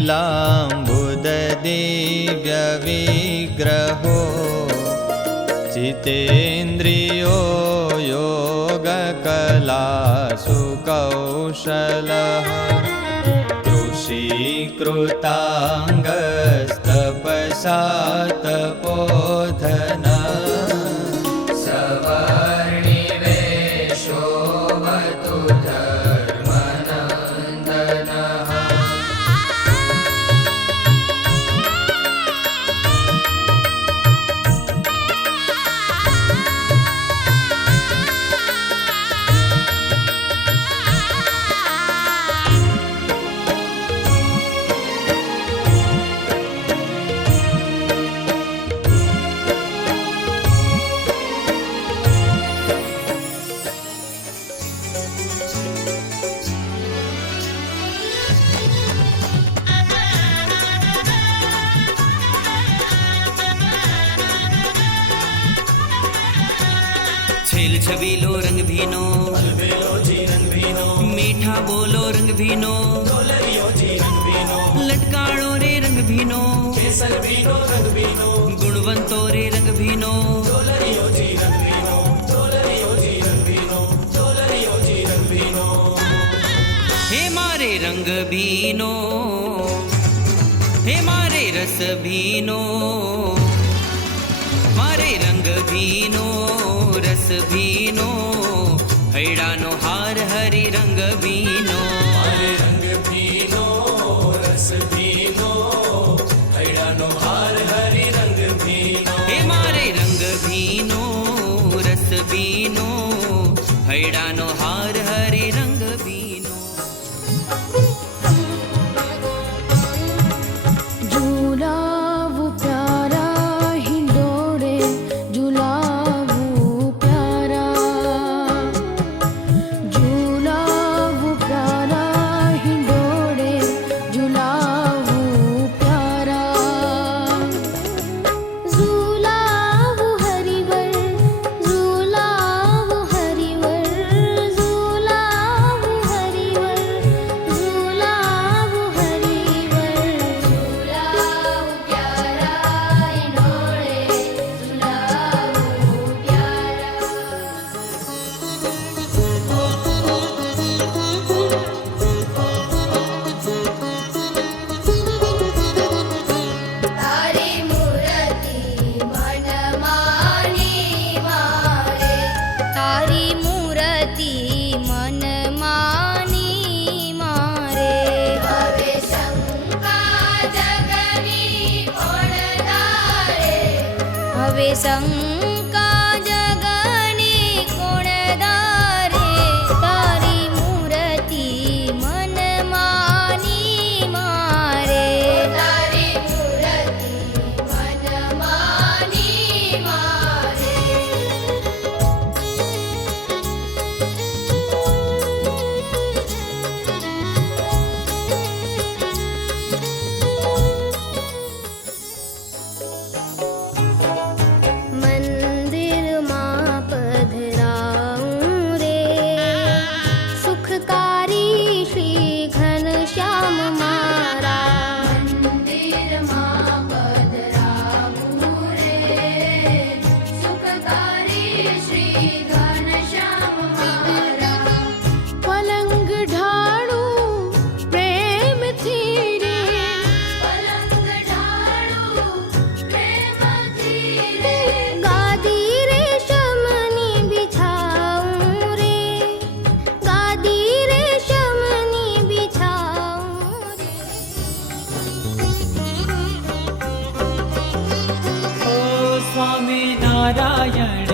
नीलाम्बुददिव्यविग्रहो चितेन्द्रियो योगकलासु कौशलः कृषीकृताङ्गस्तपसा तपोधन सवर्णिवेशो वतु धर्मनन्दनः। छेल छबीलो रंग भीनो, मीठा बोलो रंग भीनो, लटकाणो रे रंग भीनो, गुणवंतो रे रंग भीनो, हे मारे रंग भीनो, हे मारे रस भीनो, मारे रंग भीनो रस भीनो, हैडानो हार हरि रंग भीनो, मारे रंग भीनो रस भीनो, हैडानो हार हरि रंग भीनो। हे मारे रंग भीनो रस भीनो, हैडानो हार हरि रंग भीनो। झूलावू प्यारा हिंडोळे, झूलावू प्यारा, झूलावू प्यारा हिंडोळे, झूलावू प्यारा, झूलावू हरिवर, झूलावू हरिवर, झूलावू हरिवर, झूलावू हरिवर, झूलावू प्यारा हिंडोळे, झूलावू प्यारा। तारी मूर्ति मन मानी मारे, तारी मूर्ति मन मानी मारे, हवे शंका जगनी कोण धारे, हवे शंका जगनी कोण धारे, तारी मूर्ति मन मानी मारे, तारी मूर्ति मन मानी मारे। मंदिर मां पधराऊं रे, सुखकारी श्री घनश्याम मारा। मंदिर मां पधराऊं रे, सुखकारी श्री घनश्याम मारा। पलंग ढाळू प्रेम थी रे, पलंग ढाळू प्रेम थी रे, गादी रेशमनी बिछाऊं रे, गादी रेशमनी बिछाऊं रे। ओ स्वामी नारायण